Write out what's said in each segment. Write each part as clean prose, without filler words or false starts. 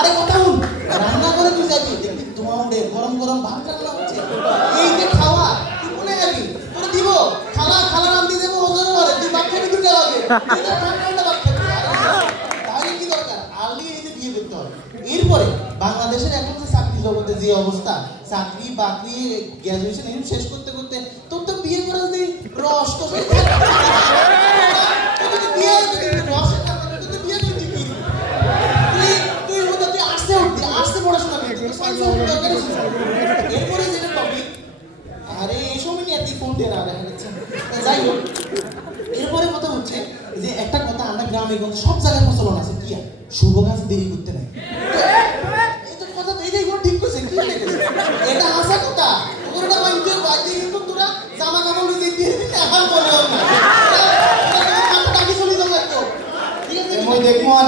আরে কথা শুন, রান্না করে তুই যাবি, দেখবি ধোঁয়া উঠে, গরম গরম ভাত রান্না হচ্ছে, এই যে খাওয়া, তুই কোনে যাবি? তোরা দিব খালা রান্দি দেবো হজরে ঘরে, তুই ভাত খাবি দুটা লাগে, ঠান্ডা ভাত খাবি। তাহলে কি দরকার? আর্লি এজে বিয়ে করতে হবে। এরপরে বাংলাদেশের এখন যে চাকরি জগতে যে অবস্থা, চাকরি বাকরি গ্রাজুয়েশন এগুলো শেষ করতে করতে তোর তো বিয়ে করার যে রস তো বিয়ে পড়াশোনা করতে এরপরে যেটা টপিক, আরে এই সময় নিয়ে তুই ফোন দিয়ে না দেখা যাচ্ছে। যাই হোক, এরপরে কথা হচ্ছে যে একটা কথা আমরা গ্রামে গঞ্জে সব জায়গায় প্রচলন আছে, কি শুভ কাজ দেরি করতে নাই। এই তো কথা তো এইটাই ঠিক করছে, কি লেগেছে এটা হাসা কথা, ওটা মাইন্ডের বাকি কিন্তু তোরা জামা কাপড় নিজে দিয়ে দিতে এখন বলে না টাকি চলে যাবে তো, ঠিক আছে? মই দেখবো না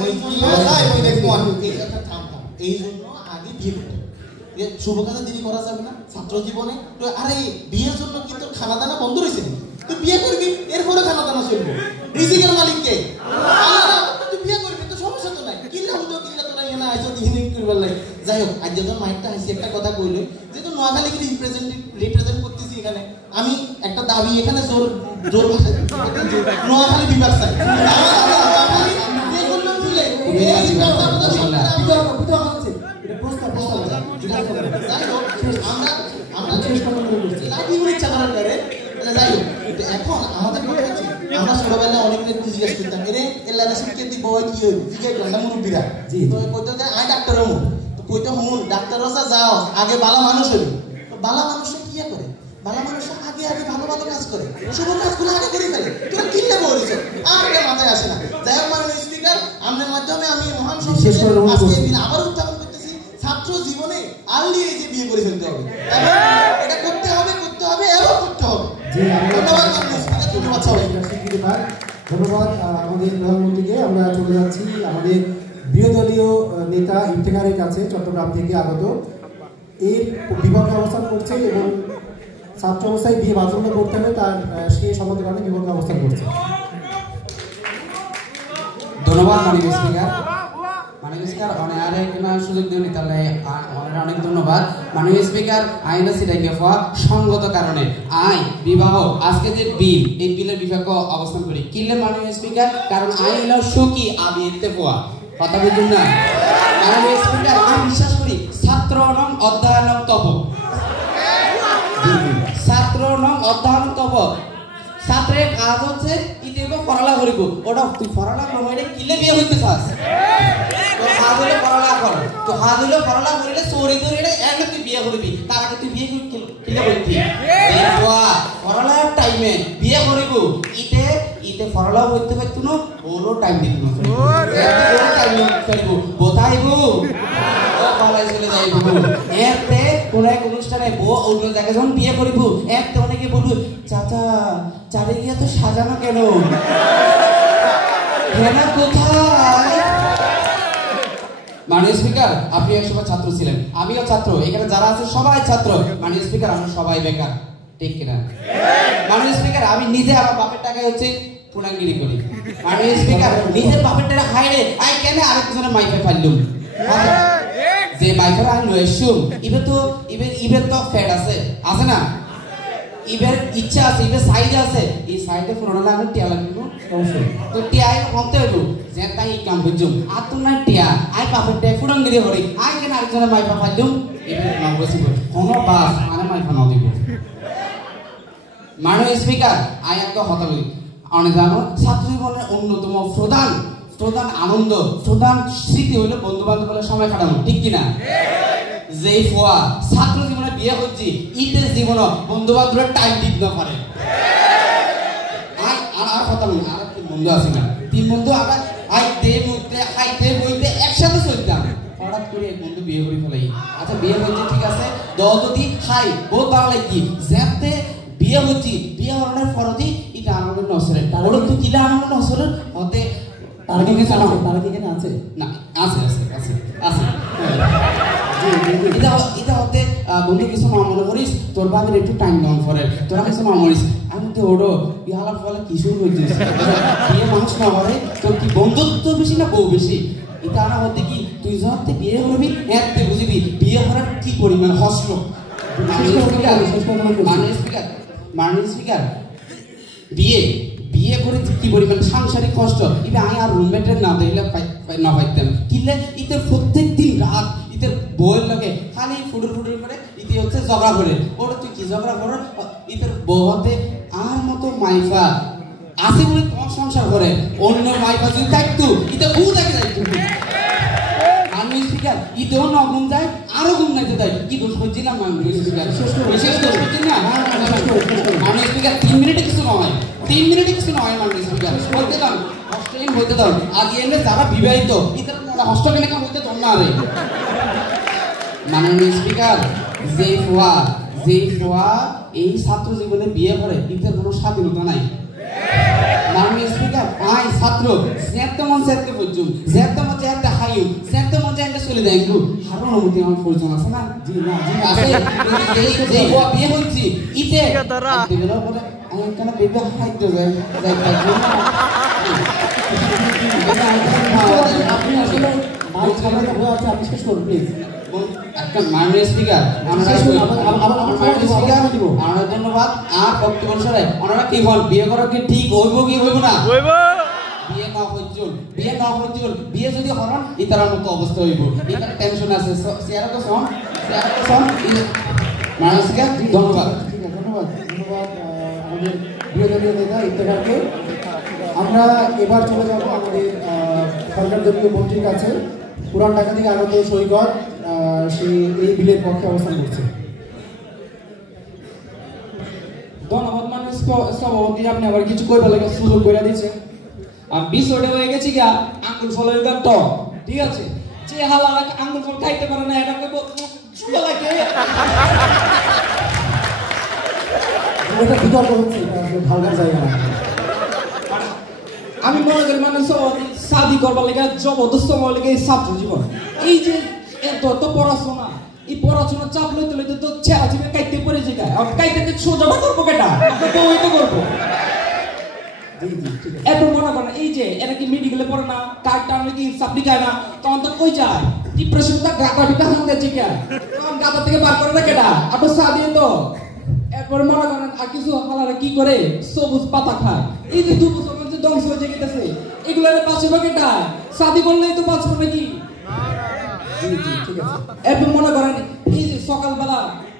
মই কি হয় মই দেখবো না, এই কথা থাম। এই জন্য আগে বিয়ে করতে হবে, শুভ কাজে দেরি করা যাবে না ছাত্র জীবনে। তো আরে বিয়ের জন্য কিন্তু খানা দানা বন্ধ রয়েছে, তুই বিয়ে করবি এরপরে খানা দানা চলবে, রিজিকের মালিককে আল্লাহ, তুই বিয়ে করবি তো সমস্যা তো নাই, কিনলে হুদো কিনলে তো নাই না আইছো দিন করবার লাগে। যাই হোক, আজ যখন মাইকটা হাসি একটা কথা কইলো, যেহেতু নোয়াখালীকে রিপ্রেজেন্ট করতেছি এখানে, আমি একটা দাবি এখানে জোর ভাষায় নোয়াখালী বিভাগ চাই। এখন আমাদের আমরা ছোটবেলায় অনেকটা জিজ্ঞেস করতাম, এরে এলাকাশনকে তুই বই কি হইব জিজ্ঞাসা করলাম মুরব্বীরা, তো কইতো যে আয় ডাক্তার হমু, তো কইতো হুন ডাক্তার রসা যাও আগে বালা মানুষ হইব। তো বালা মানুষে কি করে? বালা মানুষ আগে ভালো ভালো কাজ করে, শুভ কাজগুলো আগে করে ফেলে, তোরা কিনলে বলিস আর মাথায় আসে না। যাই হোক, মাননীয় স্পিকার, আপনার মাধ্যমে আমি মহান সংসদে আজকে দিন আবার উত্থাপন করতেছি, ছাত্র জীবনে আর্লি এজে বিয়ে করে ফেলতে হবে, এটা করতে হবে এবং করতে হবে। ধন্যবাদ মাননীয় স্পিকার, ধন্যবাদ সবাই। ধন্যবাদ আমাদের প্রধানমন্ত্রীকে। আমরা চলে যাচ্ছি আমাদের বিরোধীয় নেতা ইফতেখারের কাছে, চট্টগ্রাম থেকে আগত। এর বিভাগে অবস্থান করছে এবং ছাত্র অবস্থায় বিয়ে বাধ্যতা করতে হবে, তার সে সমাজের কারণে বিভাগে অবস্থান করছে। ধন্যবাদ মাননীয় স্পিকার। মাননীয় স্পিকার অনেক সুযোগ দিন তাহলে অনেক ধন্যবাদ মাননীয় স্পিকার। আইন সিটাকে সঙ্গত কারণে আই বিবাহ আজকে যে বিল, এই বিলের বিভাগে অবস্থান করি কিনলে মাননীয় স্পিকার, কারণ আইন সুখী আমি এতে পোয়া কথা বুঝুন না মাননীয় স্পিকার। আমি বিশ্বাস করি ছাত্র নং অধ্যয়ন তপ, ছাত্র নং অধ্যয়ন তপ, ছাত্রের কাজ হচ্ছে ইতিবাচক পড়ালা করিব, ওটা তুই পড়ালা প্রমাণে কিলে বিয়ে হইতে চাস, তো হাত হইলে পড়ালা কর, তো হাত হইলে পড়ালা করিলে চোরি ধরে এক তুই বিয়ে করবি, তার আগে তুই বিয়ে কিলে করবি পড়ালার টাইমে বিয়ে করিব, ইতে পড়ালা হইতে পারতো না, ওরও টাইম দিব না, টাইম করিব বোঝাইব কলেজ চলে যাইব, এতে কোন এক অনুষ্ঠানে বউ অন্য জায়গায় যখন বিয়ে করিব, এতে অনেকে বলবো চাচা চারে গিয়ে তো সাজানো কেন, কোথায়? মাননীয় স্পিকার, আপনি এক সময় ছাত্র ছিলেন, আমিও ছাত্র, এখানে যারা আছে সবাই ছাত্র। মাননীয় স্পিকার, আমরা সবাই বেকার, ঠিক কিনা? মাননীয় স্পিকার, আমি নিজে আমার বাপের টাকায় হচ্ছে পুনাঙ্গিরি করি। মাননীয় স্পিকার, নিজের বাপের টাকা খাইলে আই কেন আরেকজনের মাইফে ফাইলুম, যে মাইফের আমি লইছুম, ইবে তো ফ্যাট আছে না, ইবের ইচ্ছা আছে, ইবের সাইজ আছে, এই সাইডে পুরোনো লাগে টিয়া লাগবে অবশ্যই, তো টিয়াই কমতে হইব যে তাই কাম বুঝুম, আর তো না টিয়া আই বাপের টাকা পুরাঙ্গিরি হরি, আই কেন আরেকজনের মাইফা ফাইলুম, ইবে নাম বসিব কোনো বাস মানে মাইফা ন দিব। মাননীয় স্পিকার, আই একটা কথা বলি, অনেক জানো ছাত্র জীবনের অন্যতম প্রধান আনন্দ, প্রধান স্মৃতি হইলো বন্ধু বান্ধবের সময় কাটানো, ঠিক কিনা? যে ফোয়া ছাত্র জীবনে বিয়ে করছি, ঈদের জীবন বন্ধু বান্ধবের টাইম দিতে না পারে। আর কথা বলি, আর তিন বন্ধু আছে না, তিন বন্ধু আমরা খাইতে বইতে একসাথে চলতাম, হঠাৎ করে এক বন্ধু বিয়ে করে ফেলাই। আচ্ছা বিয়ে হয়েছে ঠিক আছে, যদি খাই বহুত ভালো লাগি, যেতে বিয়ে হচ্ছি, বিয়ে হওয়ার পরদি এটা আনন্দ নসরে, তাহলে তুই কিলা আনন্দ নসরে হতে তার কি এখানে আছে না? আছে আছে আছে আছে এটা হতে বন্ধু কিছু মনে করিস, তোর বাবার একটু টাইম দাম করে, তোরা কিছু মনে করিস, আমি হাতে ওড়ো ইহালার ফলে কি শুরু হয়েছে বিয়ে মানুষ না করে তোর কি বন্ধুত্ব বেশি না বউ বেশি এটা না হতে কি তুই যখন বিয়ে করবি এতে বুঝবি বিয়ে করার কি পরিমাণ হস্র মাননীয় স্পিকার বিয়ে বিয়ে করে কি পরিমাণ সাংসারিক কষ্ট এটা আমি আর রুমমেটের না দেখলে না পাইতাম কিলে ইতে প্রত্যেক দিন রাত ইতে বউয়ের লগে খালি ফুটুর করে ইতে হচ্ছে ঝগড়া করে ওরা তুই কি ঝগড়া কর ইতের বউ হাতে আর মতো মাইফা আছে বলে তোমার সংসার করে অন্য মাইফা যদি থাকতো ইতে বউ থাকে যাইতো মাননীয় স্পিকার ইতেও না ঘুম যায় আরো ঘুম নাইতে দেয় কি দোষ করছিলাম মাননীয় স্পিকার বিশেষ দোষ করছেন না মাননীয় স্পিকার 3 মিনিটে কিছু নয় 3 মিনিটে কিছু নয় মাননীয় স্পিকার বলতে দাও হস্টেলিং বলতে দাও আজ এনে যারা বিবাহিত ইতার হস্টেলিং একা বলতে দাও না রে মাননীয় স্পিকার যে ফুয়া এই ছাত্র জীবনে বিয়ে করে ইতার কোনো স্বাধীনতা নাই মাননীয় স্পিকার আই ছাত্র যেতে মন যেতে বুঝুম যেতে মন যেতে হাইউ যেতে মন যেতে চলে যাই গো আর অনুমতি আমার প্রয়োজন আছে না জি না জি আছে এই বিয়ে হইছি ইতে দেবের পরে আমি কেন বেবা হাইতে যাই আপনি আসলে মাল খাবারটা হয়ে আছে আপনি শেষ করুন প্লিজ একটা মাননীয় স্পিকার আমরা ধন্যবাদ আর বক্তব্য অনুসারে ওনারা কি বল বিয়ে করা কি ঠিক হইব কি হইব না বিয়ে না হইজুল বিয়ে যদি হরন ইতার মতো অবস্থা হইব ইতার টেনশন আছে শেয়ার তো শোন মাননীয় স্পিকার ধন্যবাদ ধন্যবাদ আমাদের বিরোধী নেতা ইফতেখারকে আমরা এবার চলে যাব আমাদের সরকার দলীয় মন্ত্রীর কাছে পুরান ঢাকা থেকে আগত সৈকত সে এই বিলের পক্ষে অবস্থান করছে ধন্যবাদ মাননীয় সভাপতি আপনি আবার কিছু কইবার লাগে সুযোগ করে দিয়েছেন আমি বিষয়টা হয়ে গেছি গা আঙ্গুল ফলের গাত ঠিক আছে যে হালা আঙ্গুল ফল খাইতে পারে না এটা কইব সুন্দর লাগে এটা বিতর্ক হচ্ছে ভালগার জায়গা না আমি মনে করি মানুষ শাদি করবার লেগে জবরদস্ত হওয়ার লেগে এই ছাত্র জীবন এই যে এত পড়াশোনা এই পড়াশোনার চাপ লইতে লইতে তো ছেড়া জীবনে কাইতে পড়ে যায় আর কাইতে সোজাটা করবো কেটা বই তো করবো এত মনে করেন এই যে এরা কি মেডিকেলে পড়ে না কার টাইমে কি চাকরি খায় না তখন তো কই যায় ডিপ্রেশনটা গাঁটা হাতে চিকা তখন গাঁটা থেকে বার করে না কেটা আপনার শাদি তো এরপর মনে করেন আর কিছু হালারা কি করে সবুজ পাতা খায় এই যে 2 বছর মধ্যে ধ্বংস হয়ে গেছে এগুলোর পাশে বাকিটা শাদি করলেই তো বাঁচবো নাকি এরপর মনে করেন এই যে সকালবেলা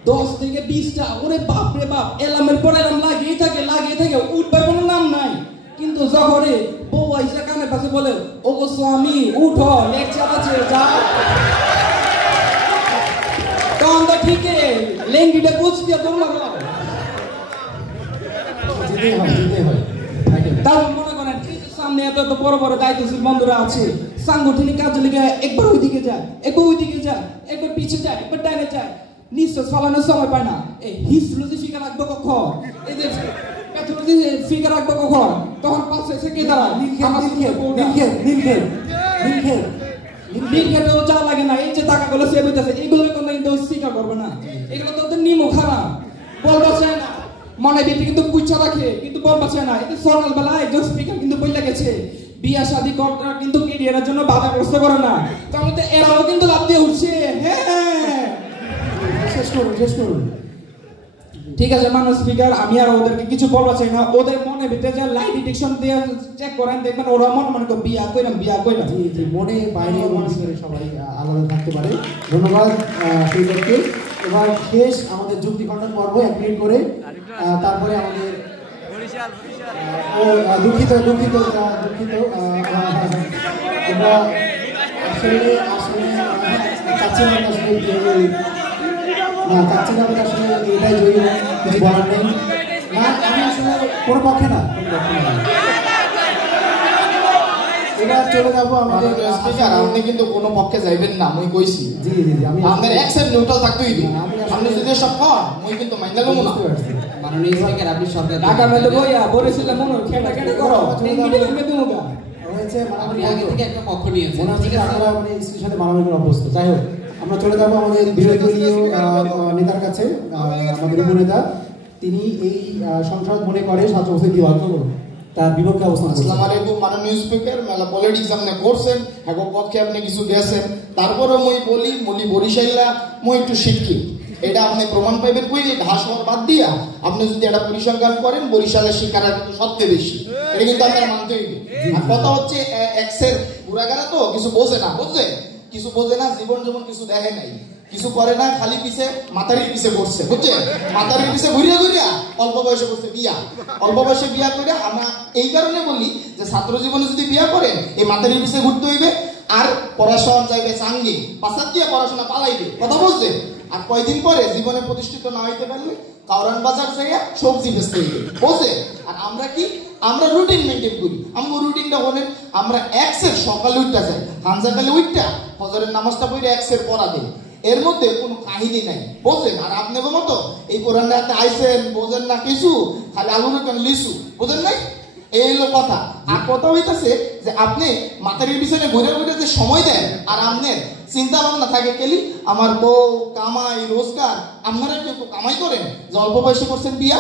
10 থেকে 20টা ওরে বাপ রে বাপ এলামের পরে এলাম লাগিয়ে থাকে উঠবার কোনো নাম নাই কিন্তু যখনে বউ আইসা কানের পাশে বলে ও গো স্বামী উঠো লেকচার আছে যা তখন তো ঠিকই লেঙ্গিটা বুঝ দিয়ে দৌড় লাগলো তারপর মনে করেন এই যে সামনে এত বড় বড় দায়িত্বশীল বন্ধুরা আছে সাংগঠনিক কাজে লেগে একবার ওইদিকে যায় একবার পিছিয়ে যায় একবার ডাইনে যায় নিঃশ্বাস ফালানোর সময় পায় না এই হিস্টোলজি ফিগার রাখবো কখন এই যে প্যাথোলজি ফিগার রাখবো কখন তখন পাশে এসে কে দাঁড়ায় নীলক্ষেতেও যা লাগে না এই যে টাকাগুলো সেভ হইতেছে এগুলো কোনো কিন্তু স্বীকার করবে না এগুলো তো ওদের নিমও খারাপ বলবা চায় না মনে দিতে কিন্তু পুচ্ছা রাখে কিন্তু বলবা চায় না এই যে সকালবেলা একজন স্পিকার কিন্তু বইলা গেছে বিয়া শাদী করা কিন্তু ক্যারিয়ারের জন্য বাধা গ্রস্ত করে না তাহলে তো এরাও কিন্তু লাভ দিয়ে উঠছে হ্যাঁ শেষ করুন ঠিক আছে মাননীয় স্পিকার আমি আর ওদেরকে কিছু বলবা চাই না ওদের মনে ভিতরে যে লাইট ডিটেকশন দিয়ে চেক করেন দেখবেন ওরা মনে করে বিয়া কইলাম জি মনে বাইরে মানুষের সবাই আলাদা থাকতে পারে ধন্যবাদ সৈকতকে এবার শেষ আমাদের যুক্তি খণ্ডন পর্ব 1 মিনিট করে তারপরে আমাদের দুঃখিত আমরা আসলে চাচ্ছিলাম আসলে এটাই জয়ী কিছু বলার নেই না আমি আসলে কোনো পক্ষে না এবার চলে যাবো আমাদের স্পিকার আপনি কিন্তু কোনো পক্ষে যাইবেন না আমি কইছি জি আমি আপনার এক্সেপ্ট নিউট্রাল থাকতেই দিই আপনি যদি সব কর মই কিন্তু মাইন্ডা লমু না মাননীয় স্পিকার আপনি সরকার ঢাকা মেলে বইয়া বলেছিলাম মনে খেটা করো ইংরেজি মে দুমুগা হয়েছে আপনি আগে থেকে একটা পক্ষ নিয়েছেন ঠিক আছে আমরা মানে স্ত্রীর সাথে মারামারি অভ্যস্ত যাই হোক আমরা চলে যাবো আমাদের বিরোধী নেতার কাছে আমাদের উপনেতা তিনি এই সংসদ মনে করে ছাত্র হোসেন দিওয়ান তার বিপক্ষে অবস্থান করছেন। আসসালামু আলাইকুম মাননীয় স্পিকার, মেলা পলিটিক্স আপনি করছেন, হ্যাঁ পক্ষে আপনি কিছু গেছেন, তারপরেও মই বলি বরিশাইলা মই একটু শিক্ষিত, এটা আপনি প্রমাণ পাইবেন কই ঢাস হওয়ার বাদ দিয়া আপনি যদি একটা পরিসংখ্যান করেন বরিশালের শিক্ষাটা কিন্তু সবচেয়ে বেশি, এটা কিন্তু আপনারা মানতে হইবে। আর কথা হচ্ছে এক্সের বুড়াগারা তো কিছু বোঝে না, কিছু বোঝে না, জীবন যেমন কিছু দেখে নাই, কিছু করে না, খালি পিছে মাতারির পিছে করছে, বুঝছে, মাতারির পিছে ঘুরিয়া ঘুরিয়া অল্প বয়সে করছে বিয়া, অল্প বয়সে বিয়া করে। আমরা এই কারণে বলি যে ছাত্র জীবনে যদি বিয়া করেন এই মাতারির পিছে ঘুরতে হইবে, আর পড়াশোনা চাইবে চাঙ্গি, পাশার দিয়ে পড়াশোনা পালাইবে, কথা বলছে। আর কয়দিন পরে জীবনে প্রতিষ্ঠিত না হইতে পারলে কারণ বাজার যাইয়া সবজি বেচতে হইবে, বুঝছে। আর আমরা কি, আমরা রুটিন মেনটেন করি, আমরা রুটিনটা বলেন, আমরা এক্সের সকালে উঠতে যাই, হানজাকালে উঠটা ফজরের নামাজটা পড়ে এক্সের পড়া দেয়, এর মধ্যে কোনো কাহিনী নাই, বুঝলেন। আর আপনাদের মতো এই কোরআনটা আইসেন বোঝেন না কিছু, খালি আলুর কেন লিসু, বুঝেন নাই, এই হলো কথা। আর কথা হইতেছে যে আপনি মাতারির পিছনে ঘুরে ঘুরে যে সময় দেন, আর আপনার চিন্তা ভাবনা থাকে কেলি আমার বউ কামাই রোজগার, আপনারা কেউ কামাই করেন যে অল্প বয়সে করছেন বিয়া,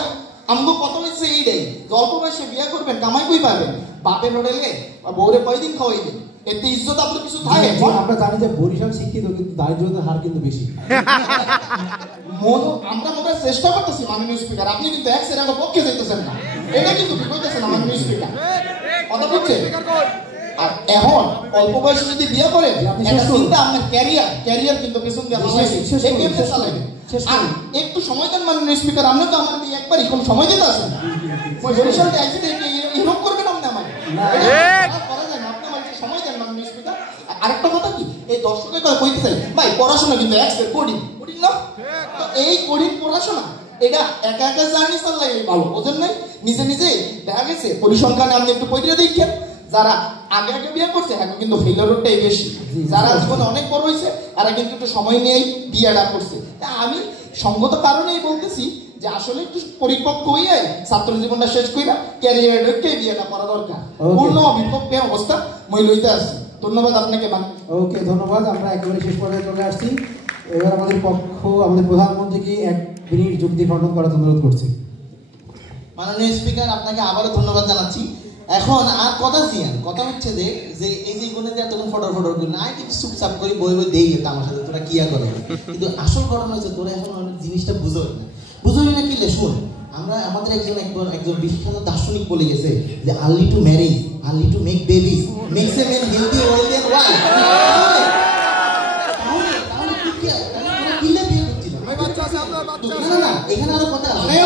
আমগো কথা হচ্ছে এইটাই যে অল্প বয়সে বিয়া করবেন, কামাই কই পাবেন, বাপের হোটেলে বউরে কয়দিন খাওয়াইবেন, এতে ইজ্জত আপনার কিছু থাকে। আমরা জানি যে বরিশাল শিক্ষিত কিন্তু দারিদ্রতার হার কিন্তু বেশি। আমরা মনে চেষ্টা করতেছি মাননীয় স্পিকার, আপনি কিন্তু এক্সের আগে পক্ষে যাইতেছেন না, এটা কিন্তু বিপদেছে না মাননীয় স্পিকার, কথা বুঝছেন। আর এখন অল্প বয়সে যদি বিয়ে করেন চিন্তা আপনার ক্যারিয়ার কিন্তু পেছন দিয়ে চালাবেন। আর একটু সময় দেন মাননীয় স্পিকার, আপনি তো আমার একবার এরকম সময় দিতে আসেন, বরিশালটা এরকম করবেন আপনি আমার করা যায় না, আপনি আমার সময় দেন মাননীয় স্পিকার। আরেকটা কথা কি, এই দর্শকের কথা কইতে চাই ভাই, পড়াশোনা কিন্তু এক্সের কোডিং না, তো এই কোডিং পড়াশোনা এটা একা একা জার্নি চালাই ভালো, বোঝেন নাই, নিজে নিজে দেখা গেছে পরিসংখ্যানে আপনি একটু পড়িয়ে দেখেন, যারা আগে আগে বিয়ে করছে এখন কিন্তু ফেলিওরটাই বেশি, যারা জীবনে অনেক বড় হয়েছে তারা কিন্তু একটু সময় নিয়েই বিয়েটা করছে। তা আমি সঙ্গত কারণেই বলতেছি যে আসলে একটু পরিপক্ক হয়ে ছাত্র জীবনটা শেষ কইরা ক্যারিয়ারকে বিয়েটা করা দরকার, পূর্ণ বিপক্ষে অবস্থা মই লইতে আসছি। ধন্যবাদ আপনাকে। ওকে, ধন্যবাদ। আমরা একেবারে শেষ পর্যায়ে চলে আসছি। এবার আমাদের প্রধানমন্ত্রীকে 1 মিনিট যুক্তি খণ্ডন করার অনুরোধ করছি। মাননীয় স্পিকার, আপনাকে আবারও ধন্যবাদ জানাচ্ছি। এখন আর কথা দিয়ান, কথা হচ্ছে যে এই যে গুণে যে এতক্ষণ ফটো গুলো না কিন্তু চুপচাপ করে বই দেই আমার সাথে তোরা কিয়া করে, কিন্তু আসল ঘটনা হচ্ছে তোরা এখন জিনিসটা বুঝোই না কিলে। শোন, আমরা আমাদের একজন বিখ্যাত দার্শনিক বলে গেছে যে early to marriage, early to make babies makes a man healthy wealthy and wild. না এখানে আরো কথা আছে,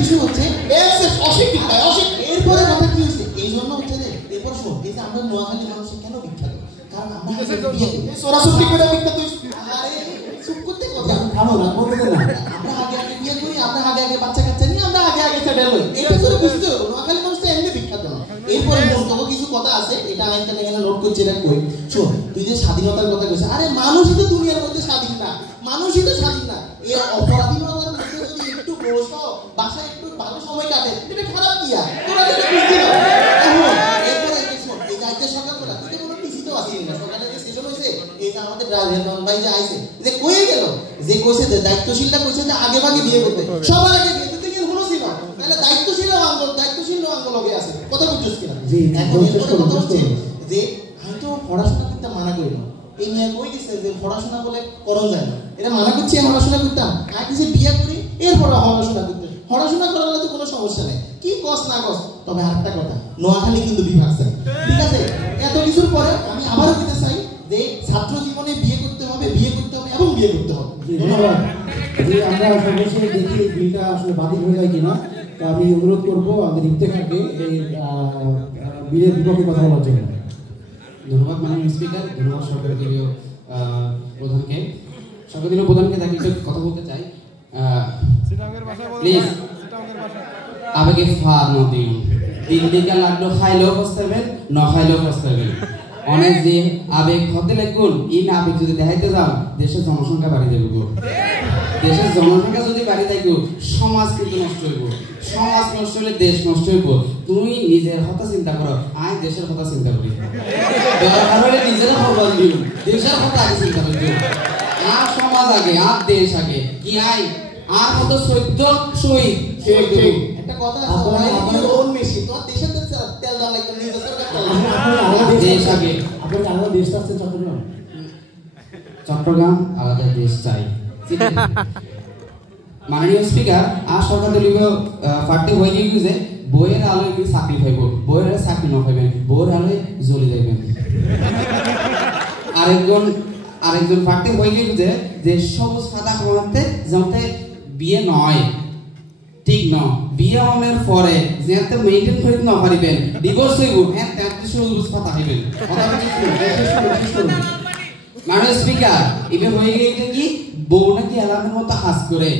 বিষয় হচ্ছে এরপরে কথা কি হচ্ছে, এই জন্য হচ্ছে যে এরপর শোন, এই যে আমরা নোয়াখালী মানুষের কেন বিখ্যাত, কারণ আমরা সরাসরি করে বিখ্যাত। আরে চুপ করতে কথা ভালো না, বলতে না, আমরা আগে আগে বিয়ে করি, আমরা আগে আগে বাচ্চা কাচ্চা নিয়ে আমরা আগে আগে সেটেল হই, এটা তো বুঝতে হবে। নোয়াখালী মানুষটা এমনি বিখ্যাত না। এরপরে তবু কিছু কথা আছে, এটা আমি এখানে নোট করছি, এটা কই। শোন, তুই যে স্বাধীনতার কথা কইছিস, আরে মানুষই তো দুনিয়ার মধ্যে স্বাধীন না, মানুষই তো স্বাধীন না। এই অপরাধীনতার মধ্যে যদি একটু বসো, বাসায় একটু ভালো সময় কাটে, এটা খারাপ কি আর তোরা এটা বুঝতে না। এখন এরপরে শোন, এই দায়িত্ব সরকার তোরা তুই কোনো টিসিতেও আসিনি না, সরকারের যে সেশন হয়েছে, এই যে আমাদের রাজেন্দ্রন ভাই যে আইছে, যে কয়ে গেল, যে কইছে যে দায়িত্বশীলটা কইছে যে আগে ভাগে বিয়ে করতে, সবার আগে বিয়ে করতে গিয়ে হলো ছিল, তাহলে দায়িত্বশীল লগে আছে, কথা বুঝছিস কিনা। এখন এরপরে কথা হচ্ছে যে আমি তো পড়াশোনা করতে মানা করি না, এই মেয়ে কই গেছে যে পড়াশোনা বলে করণ যায় না, এটা মানা করছি পড়াশোনা করতাম, আর কিছু বিয়ে করি এরপরে পড়াশোনা করতে, পড়াশোনা করালে তো কোনো সমস্যা নেই, কি কষ্ট না কষ্ট। তবে আরেকটা কথা, নোয়াখালী কিন্তু বিভাগ চাই, ঠিক আছে। এত কিছুর পরে আমি আবারও দিতে চাই যে ছাত্র জীবনে বিয়ে করতে হবে এবং বিয়ে করতে হবে। ধন্যবাদ। যে আমরা সর্বশেষ দেখি এই বিলটা আসলে বাতিল হয়ে যায় কিনা, তো আমি অনুরোধ করবো আমাদের ইফতেখারকে এই বিলের বিপক্ষে কথা বলার জন্য। ধন্যবাদ মাননীয় স্পিকার, ধন্যবাদ সরকারি দলীয় প্রধানকে। সরকারি দলীয় প্রধানকে তাকে কথা বলতে চাই, প্লিজ। আবেগে ফা নদী দিন দিকে লাগলো, খাইলেও পস্তাবেন, ন খাইলেও পস্তাবেন। অনেক যে আবেগ হতে লাগুন, এই না আবেগ যদি দেখাইতে যাও, দেশের জনসংখ্যা বাড়ি যাবে। দেশের জনসংখ্যা যদি বাড়ি থাকবো, সমাজ কিন্তু নষ্ট হইব, সমাজ নষ্ট হলে দেশ নষ্ট হইব। তুমি নিজের কথা চিন্তা করো, আমি দেশের কথা চিন্তা করি, দরকার হলে নিজের খবর দিও, দেশের কথা আগে চিন্তা করি। আর সমাজ আগে আর দেশ আগে কি আই আর মতো সৈদ্য শহীদ ঠিক ঠিক একটা কথা আছে ভাই ওন মেশি তো দেশে তেল দাম লাগবে নিজে সরকার দেশ আগে আপনার আলাদা দেশ আছে চট্টগ্রাম চট্টগ্রাম আলাদা দেশ চাই মাননীয় স্পিকার আর সরকার দলীয় পার্টি হয়ে গিয়ে যে বইয়ের আলোয় কি চাকরি পাইব বইয়ের চাকরি না পাইবেন বইয়ের আলোয় জ্বলে যাইবেন আরেকজন পার্টি হয়ে গিয়ে যে সবুজ সাদা কমাতে যাতে বিয়ে নয় ঠিক ন বিয়ে হওয়ার পরে যেতে মেইনটেইন করতে না পারিবেন ডিভোর্স হইব হ্যাঁ তাতে সবুজ পাতা হইবেন মাননীয় স্পিকার এবার হয়ে গিয়ে কি বউ নাকি এলাকার মতো হাস করে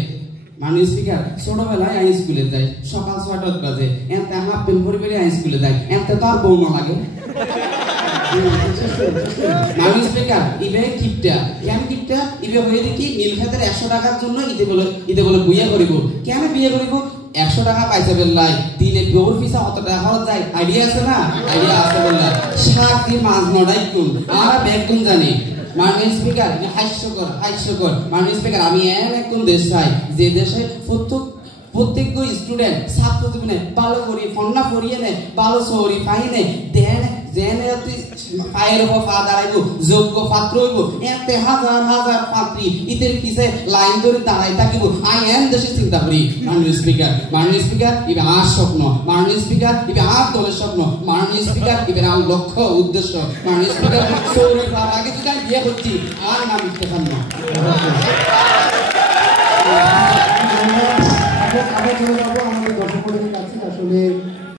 মাননীয় স্পিকার ছোটবেলায় আই স্কুলে যাই সকাল ৬টা বাজে এতে হাফ প্যান্ট পরে বেরিয়ে আই স্কুলে যাই এতে তো আর বউ না লাগে মাননীয় স্পিকার ইবে কিপটা কেন কিপটা ইবে হয়ে দেখি নীলক্ষেতের 100 টাকার জন্য ইতে বলে বিয়ে করিব কেন বিয়ে করিব 100 টাকা পাইছে বেল্লাই দিনে গৌর পিছা কত টাকা খরচ যায় আইডিয়া আছে না আইডিয়া আছে বেল্লাই শাক দিয়ে মাছ নড়াই কোন আর ব্যাগ কোন জানি মাননীয় স্পিকার হাস্যকর মাননীয় স্পিকার আমি কোন দেশ চাই যে দেশে প্রত্যেক স্টুডেন্ট ছাত্র জীবনে ভালো করি ফন্না পড়িয়ে নে ভালো সৌরি পাইনে দেন জেনে পায়ের উপর পা দাঁড়াইব যোগ্য পাত্র হইব এতে হাজার হাজার পাত্রী ইদের পিছে লাইন ধরে দাঁড়াই থাকিব আই এম দেশে চিন্তা করি মাননীয় স্পিকার ইবে আর স্বপ্ন মাননীয় স্পিকার ইবে আর দলের স্বপ্ন মাননীয় স্পিকার ইবে আমার লক্ষ্য উদ্দেশ্য মাননীয় স্পিকার সৌরি পার আগে যেটা বিয়ে করছি আর নাম লিখতে পারব না আমাদের দর্শকদের কাছে আসলে